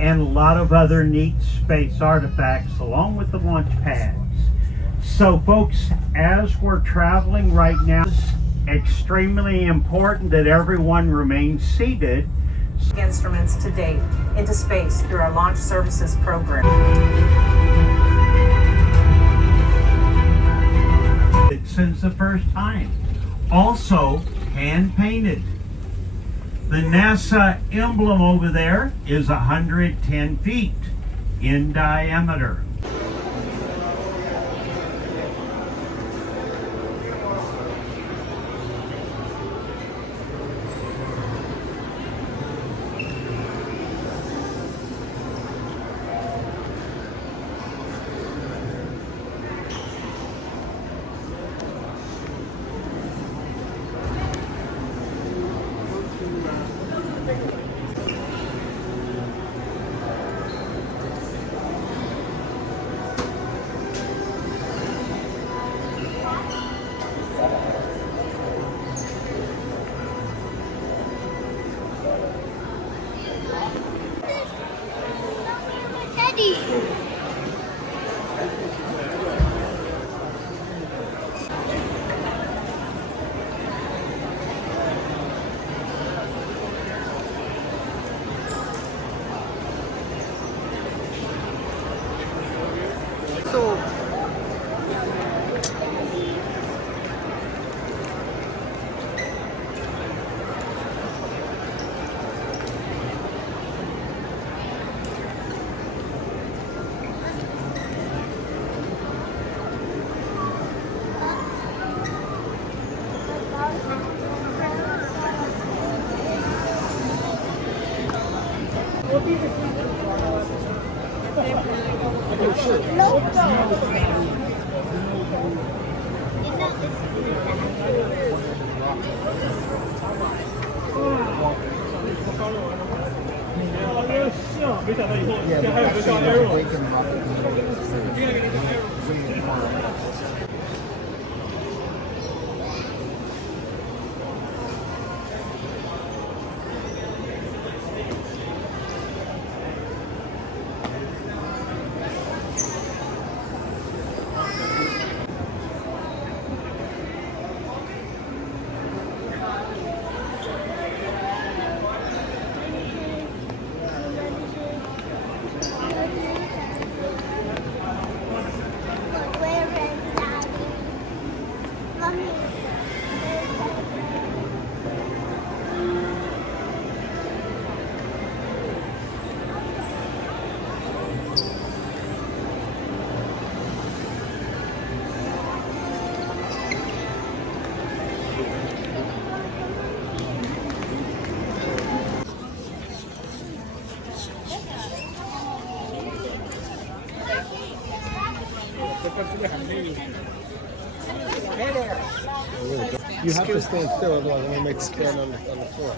and a lot of other neat space artifacts along with the launch pads. So folks, as we're traveling right now, it's extremely important that everyone remains seated. Instruments to date into space through our launch services program. Since the first time. Also hand painted. The NASA emblem over there is 110 feet in diameter. You have to stand still, otherwise I'm going to make a stand on the floor.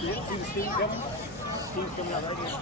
See the steam coming? Steam's coming out right here.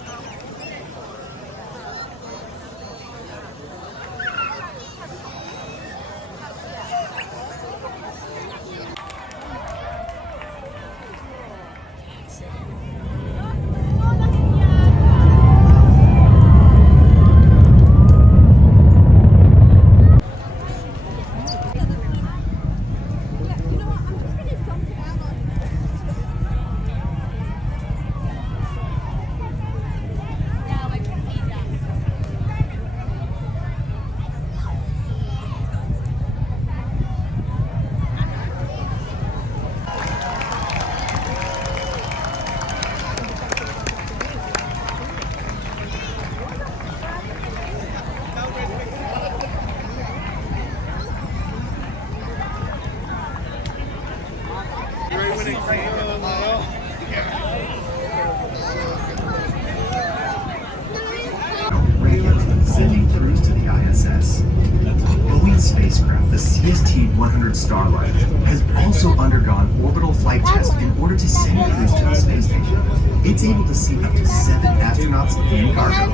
Sending crews to the ISS. Boeing's spacecraft, the CST-100 Starlight, has also undergone orbital flight tests in order to send crews to the space station. It's able to seat up to 7 astronauts in cargo.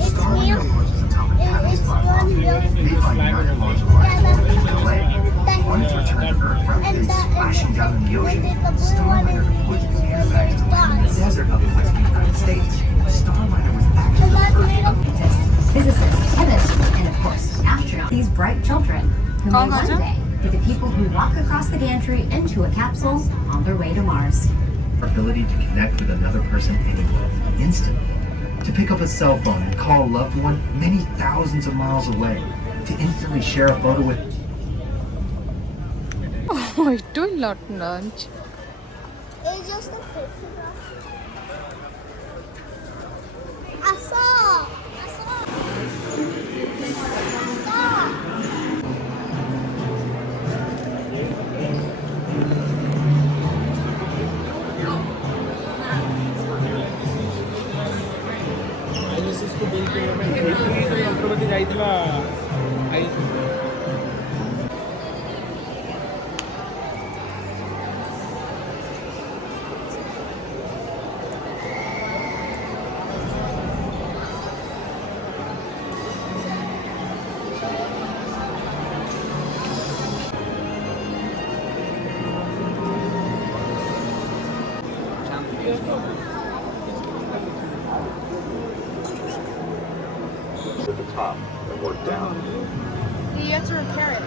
Starliner launches atomic habits platform made by United Launch Alliance in LA. On its return to Earth around splashing down in the ocean, Starliner deployed its airbags to land in the desert of the western United States. Starliner was actually the first of Scientists, physicists, chemists, and of course, astronauts. These bright children who may one day be the people who walk across the gantry into a capsule on their way to Mars. ability to connect with another person anywhere, instantly. To pick up a cell phone and call a loved one many thousands of miles away. To instantly share a photo with Oh, I do not lunch. It's just a picture. I saw. at the top and work down. You have to repair it.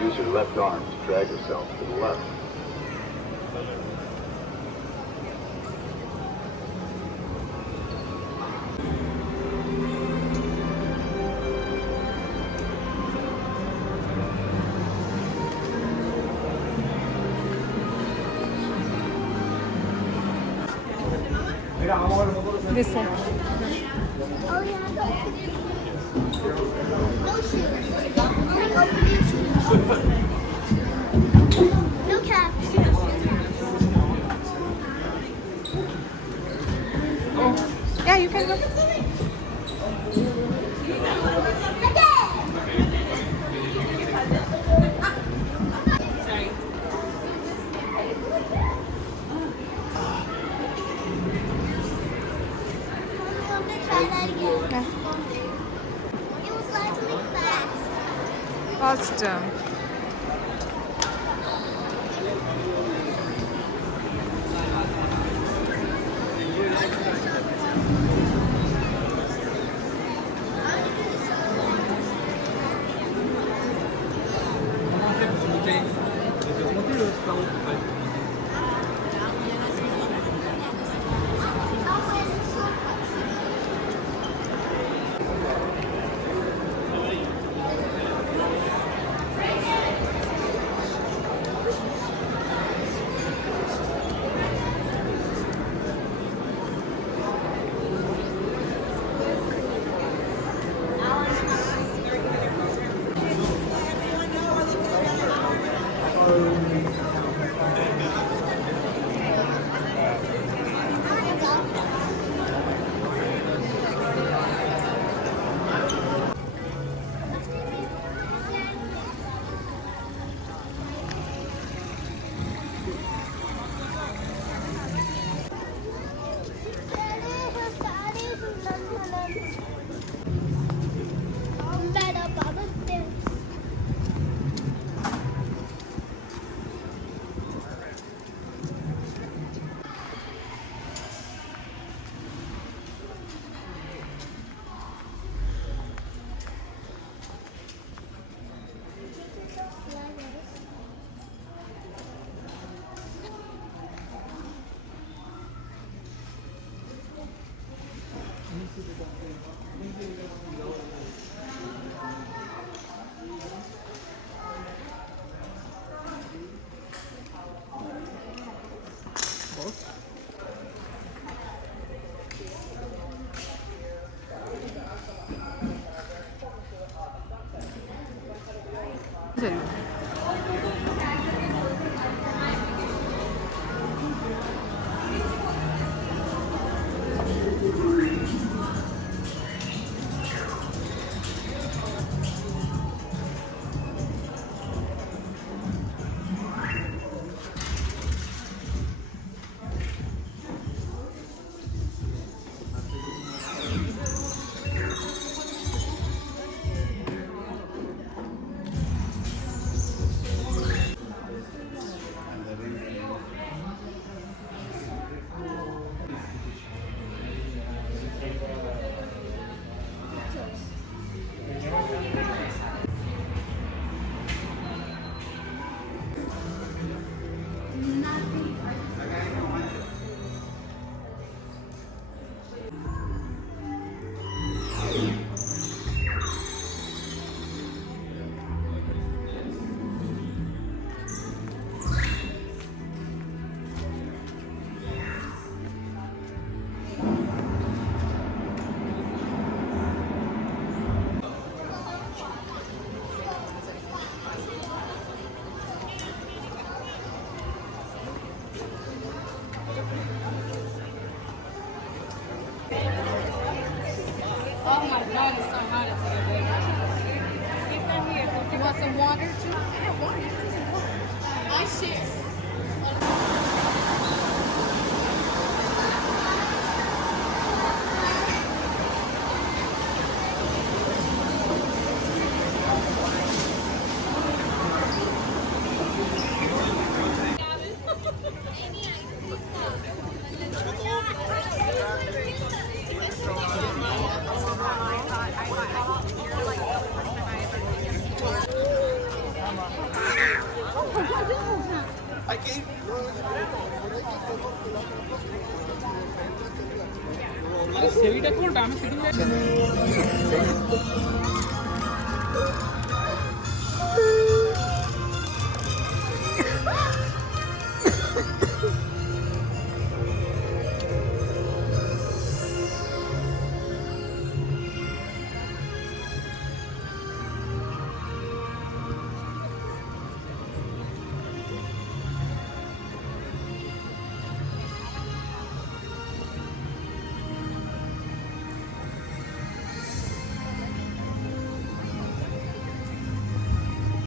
Use your left arm to drag yourself to the left. This one. Oh yeah. No shoes. Only opening shoes. No caps. Yeah, you can go. Try that again. It was slightly fast. Faster. Oh my God, it's so hot today. You want some water too? Yeah, water. I share. ସେଇଟା କୋଉଟା ଆମେ ସେଠି